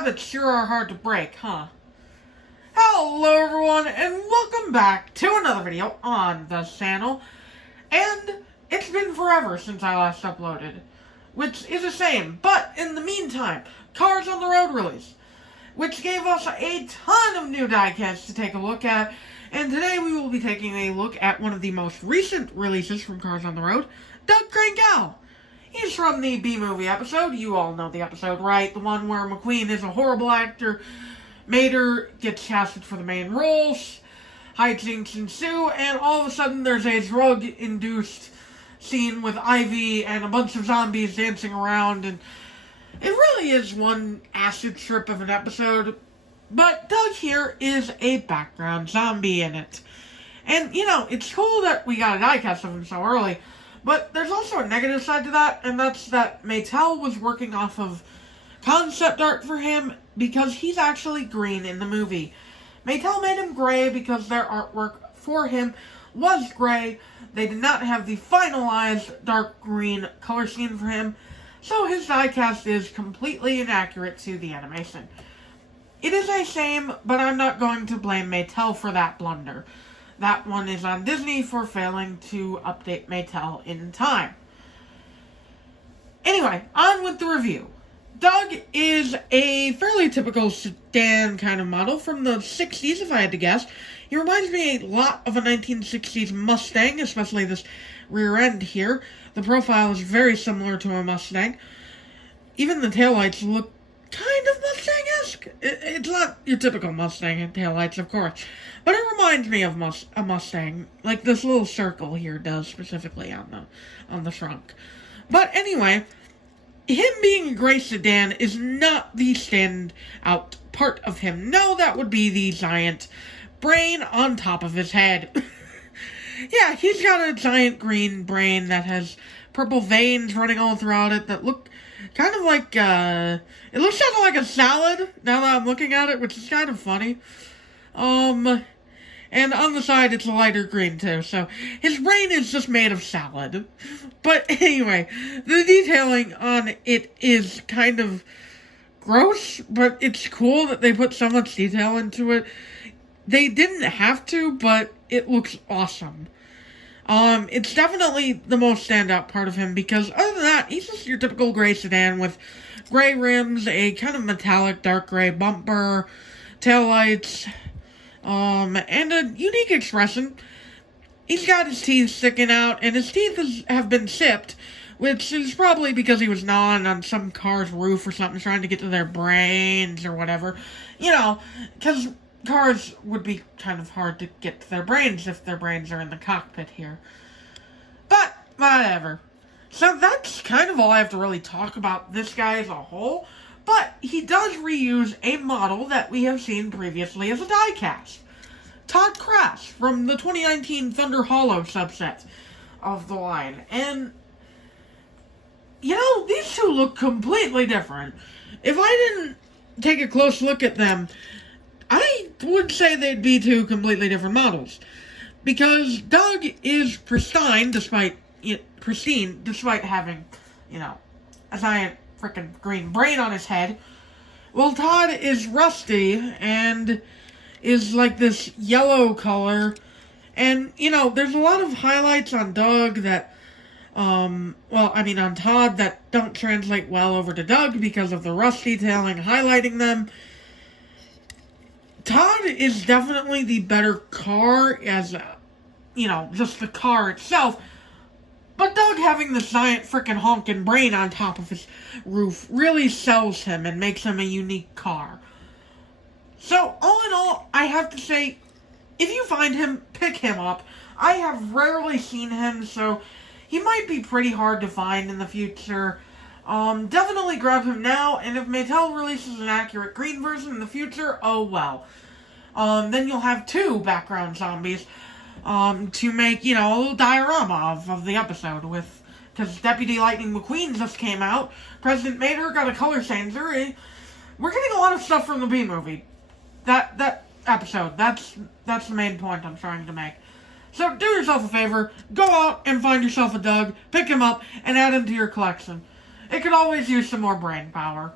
habits sure are hard to break, huh? Hello everyone, and welcome back to another video on the channel. And it's been forever since I last uploaded, which is a shame. But in the meantime, Cars on the Road released, which gave us a ton of new diecasts to take a look at. And today we will be taking a look at one of the most recent releases from Cars on the Road, Doug Crankel. He's from the B-movie episode. You all know the episode, right? The one where McQueen is a horrible actor. Mater gets casted for the main roles. Hijinks ensue, and all of a sudden there's a drug-induced scene with Ivy and a bunch of zombies dancing around, and it really is one acid trip of an episode. But Doug here is a background zombie in it. And, you know, it's cool that we got a diecast of him so early, but there's also a negative side to that, and that's that Mattel was working off of concept art for him because he's actually green in the movie. Mattel made him gray because their artwork for him was gray. They did not have the finalized dark green color scheme for him, so his diecast is completely inaccurate to the animation. It is a shame, but I'm not going to blame Mattel for that blunder. That one is on Disney for failing to update Mattel in time. Anyway, on with the review. Doug is a fairly typical sedan kind of model from the 60s, if I had to guess. He reminds me a lot of a 1960s Mustang, especially this rear end here. The profile is very similar to a Mustang. Even the taillights look kind of Mustang-esque. It's not your typical Mustang taillights, of course, but it reminds me of a Mustang, like this little circle here does, specifically on the trunk. But anyway, him being a gray sedan is not the stand-out part of him. No, that would be the giant brain on top of his head. Yeah, he's got a giant green brain that has purple veins running all throughout it that look kind of like, it looks kind of like a salad, now that I'm looking at it, which is kind of funny. And on the side, it's a lighter green, too, so his brain is just made of salad. But anyway, the detailing on it is kind of gross, but it's cool that they put so much detail into it. They didn't have to, but it looks awesome. It's definitely the most standout part of him, because other than that, he's just your typical gray sedan with gray rims, a kind of metallic dark gray bumper, taillights, and a unique expression. He's got his teeth sticking out, and his teeth have been chipped, which is probably because he was gnawing on some car's roof or something, trying to get to their brains or whatever. You know, because cars would be kind of hard to get to their brains if their brains are in the cockpit here. But, whatever. So that's kind of all I have to really talk about this guy as a whole. But he does reuse a model that we have seen previously as a diecast. Todd Crash from the 2019 Thunder Hollow subset of the line. And, you know, these two look completely different. If I didn't take a close look at them, I would say they'd be two completely different models. Because Doug is pristine despite having, you know, a giant frickin' green brain on his head. Well, Todd is rusty and is like this yellow color. And, you know, there's a lot of highlights on Doug that, on Todd that don't translate well over to Doug because of the rust detailing highlighting them. Todd is definitely the better car as, just the car itself. But Doug having this giant frickin' honkin' brain on top of his roof really sells him and makes him a unique car. So, all in all, I have to say, if you find him, pick him up. I have rarely seen him, so he might be pretty hard to find in the future. Definitely grab him now, and if Mattel releases an accurate green version in the future, oh well. Then you'll have two background zombies, to make, a little diorama of the episode with, because Deputy Lightning McQueen just came out, President Mater got a color changer. We're getting a lot of stuff from the B-movie. That episode, that's the main point I'm trying to make. So do yourself a favor, go out and find yourself a Doug, pick him up, and add him to your collection. It could always use some more brain power.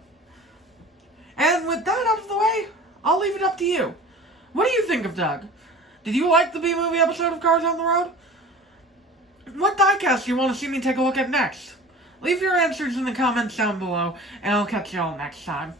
And with that out of the way, I'll leave it up to you. What do you think of Doug? Did you like the B-movie episode of Cars on the Road? What diecast do you want to see me take a look at next? Leave your answers in the comments down below, and I'll catch you all next time.